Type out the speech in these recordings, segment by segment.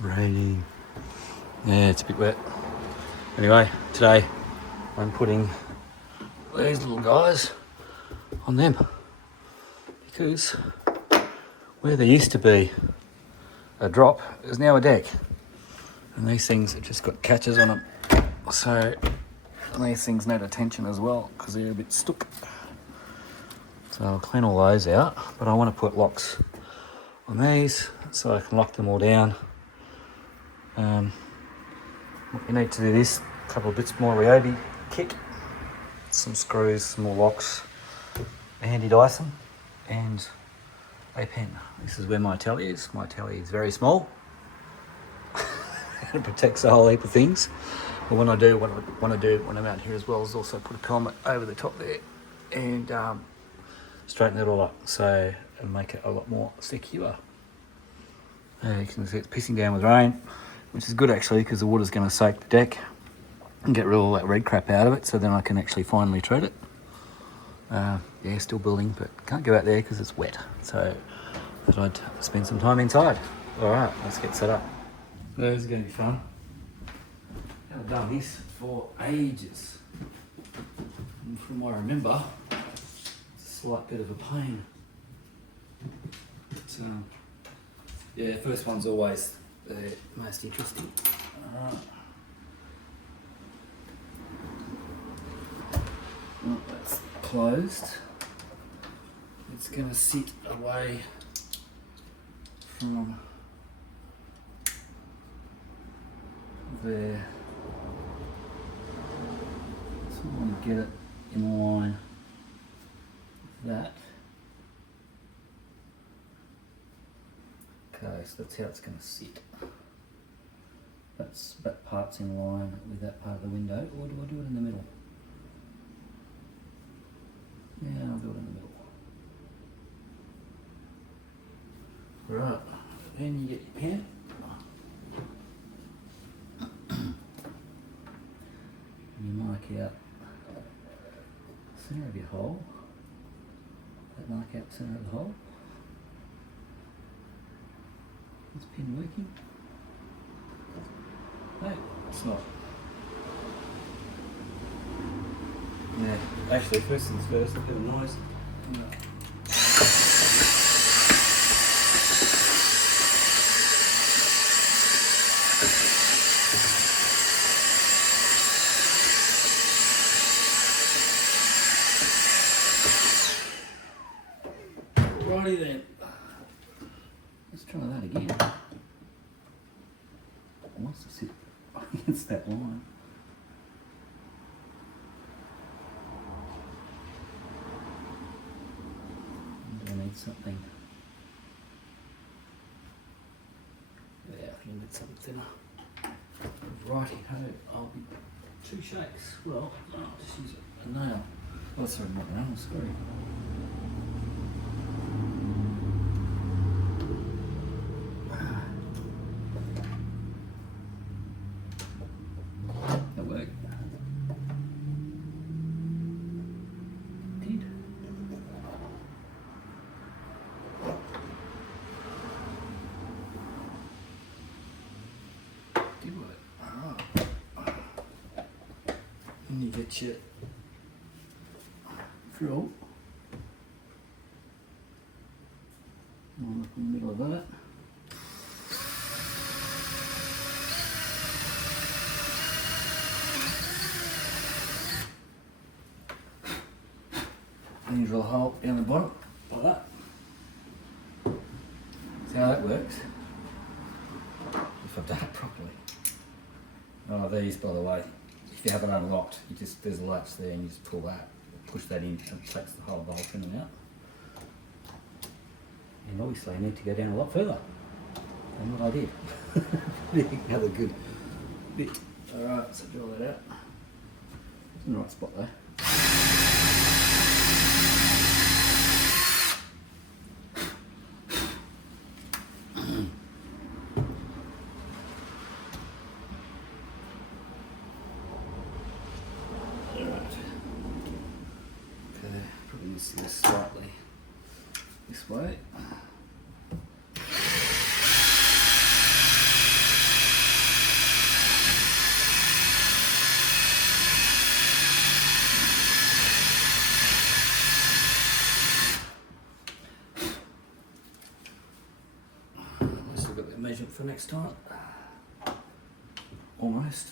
raining. Yeah, it's a bit wet. Anyway, today I'm putting these little guys on them because where there used to be a drop, there's now a deck. And these things have just got catches on them. So these things need attention as well because they're a bit stuck. So I'll clean all those out, but I want to put locks on these so I can lock them all down. You need to do this, a couple of bits more Ryobi kit, some screws, some more locks, a handy Dyson, and a pen. This is where my telly is. My telly is very small. It protects a whole heap of things. But what I want to do when I'm out here as well is also put a Comet over the top there and straighten it all up so it'll make it a lot more secure. You can see it's pissing down with rain, which is good actually because the water's going to soak the deck and get rid of all that red crap out of it, so then I can actually finally treat it. Yeah, still building, but can't go out there because it's wet, so I thought I'd spend some time inside. Alright, let's get set up. This is going to be fun. I've done this for ages, and from what I remember, it's a slight bit of a pain. But, yeah, first one's always the most interesting. Well, that's closed. It's going to sit away from there. So I want to get it in line with that. Okay, so that's how it's going to sit. That part's in line with that part of the window, or do I do it in the middle? Yeah, I'll do it in the middle. Right, then you get your pen. And you mark out the centre of your hole. That mark out the centre of the hole. Is this pin working? No, it's not. Yeah, actually, first things first, a bit of noise. Righty then. Let's try that again. It wants to sit against that line. I need something. Yeah, I can get something thinner. Righty ho, I'll be 2 shakes. Well, no, I'll just use a nail. Oh, sorry, not a nail, sorry. That worked. Did. Did work. Alright. And you get your drill in the middle of that. And you drill a hole down the bottom like that. See how that works? If I've done it properly. Oh, these, by the way, if you have it unlocked, there's a latch there and you just pull that, push that in, and it takes the whole bolt in and out. And obviously I need to go down a lot further than what I did. Another good bit. Alright, so drill that out. It's in the right spot though. This slightly this way. measurement for next time. Almost.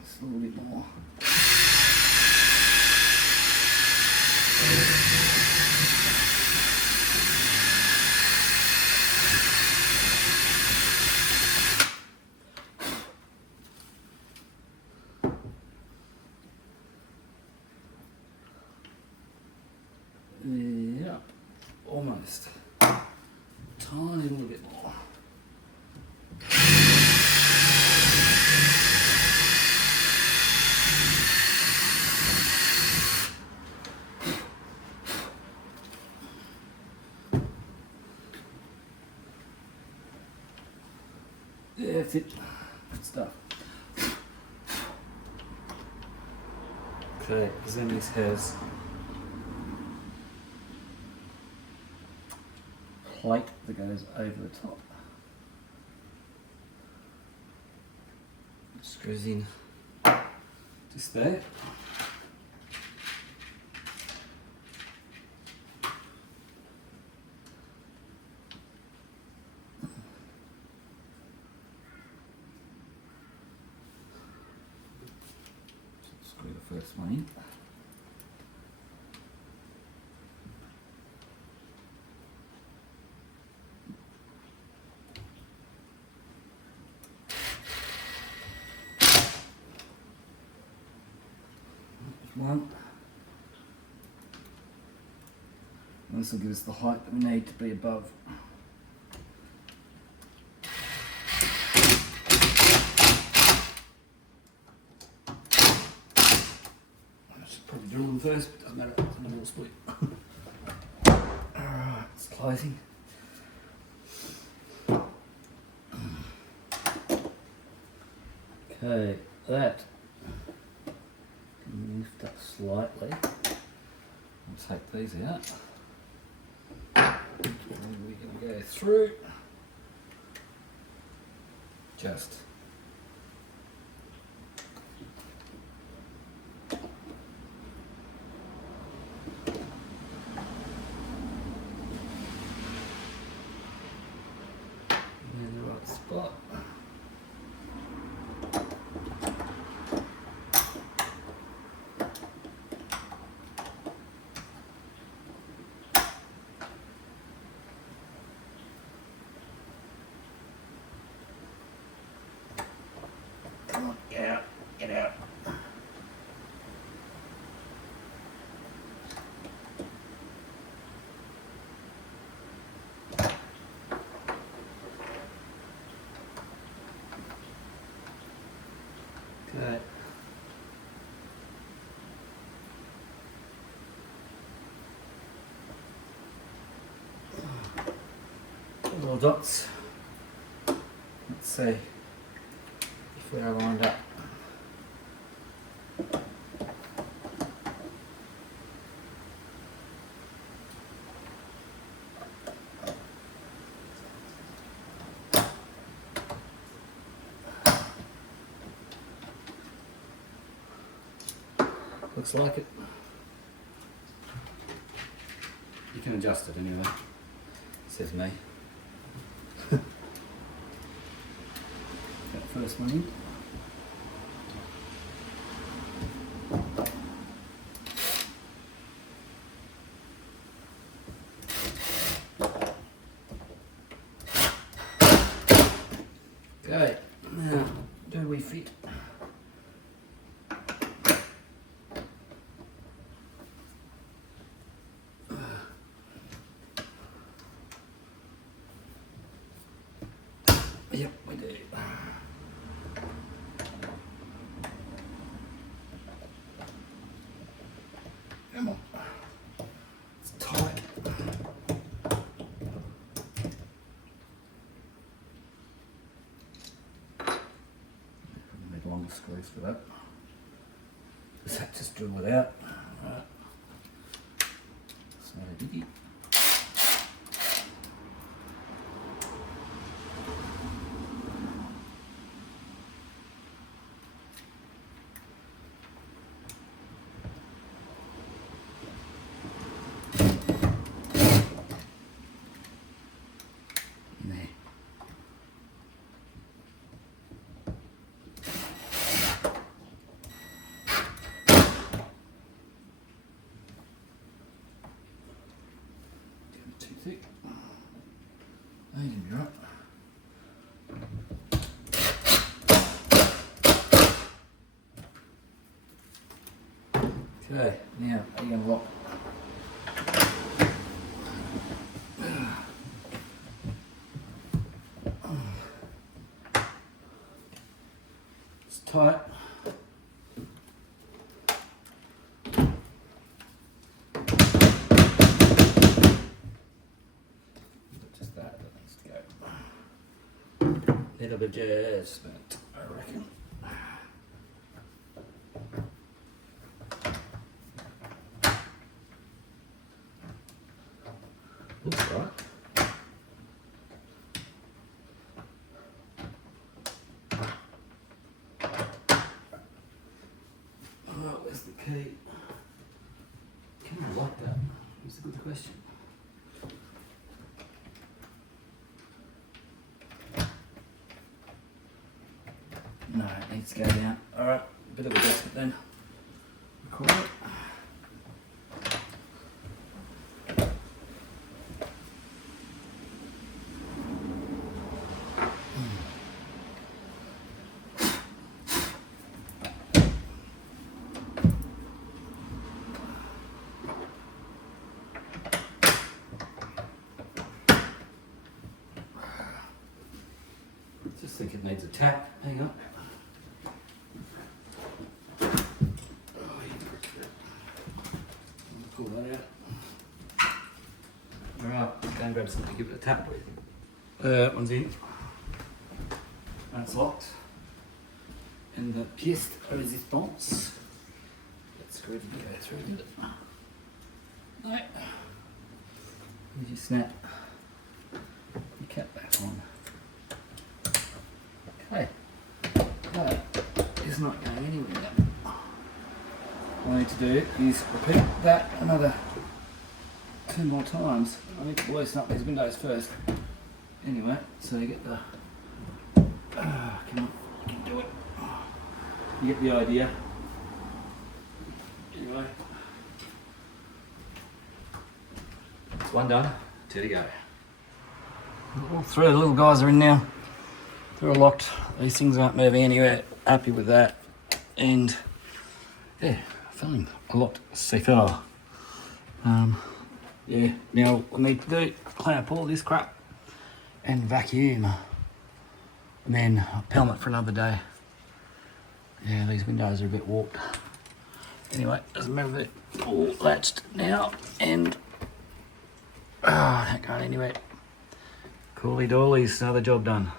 Just a little bit more. Yep, almost. Tiny little bit more. Yeah, that's it. Good stuff. Okay, then this has plate that goes over the top. Screws in just there. Screw the first one in. One. And this will give us the height that we need to be above. I should probably drill them first, but doesn't matter, it's a little split. Alright, it's closing. Okay, that lift up slightly. I'll take these out. And we're going to go through. Just. In the right spot. Come on, get out, get out. Okay. Little dots. Let's see if we are lined up. Looks like it. You can adjust it anyway, says me. That first one in. Okay, now do we fit? Yep, we do. Come on. It's tight. Need longer screws for that. Does that just drill it out? Right. It's not a biggie. Okay, now are you going to lock? It's tight. Just that needs to go. Little bit of adjustment, I reckon. Looks right. Oh, where's the key? Can I lock that? That's a good question. No, it needs to go down. Alright, bit of adjustment then. Record it. Just think it needs a tap. Hang on. Pull that out. Alright, let's go and grab something to give it a tap with. That one's in. That's locked. And the pièce de résistance. Let's screw it to go through with it. No. You just snap your cap back on. Okay. That is not going anywhere. All I need to do is repeat that another 2 more times. I need to loosen up these windows first. Anyway, so you get the... come on, you can do it. You get the idea. Anyway. It's one done, 2 to go. All 3 of the little guys are in now. They're all locked. These things aren't moving anywhere. Happy with that. And yeah, feeling a lot safer. Yeah, now what we need to do, clean up all this crap and vacuum. And then I'll pelmet for another day. Yeah, these windows are a bit warped. Anyway, doesn't matter, they're all latched now and not going anywhere. Coolie doolies, another job done.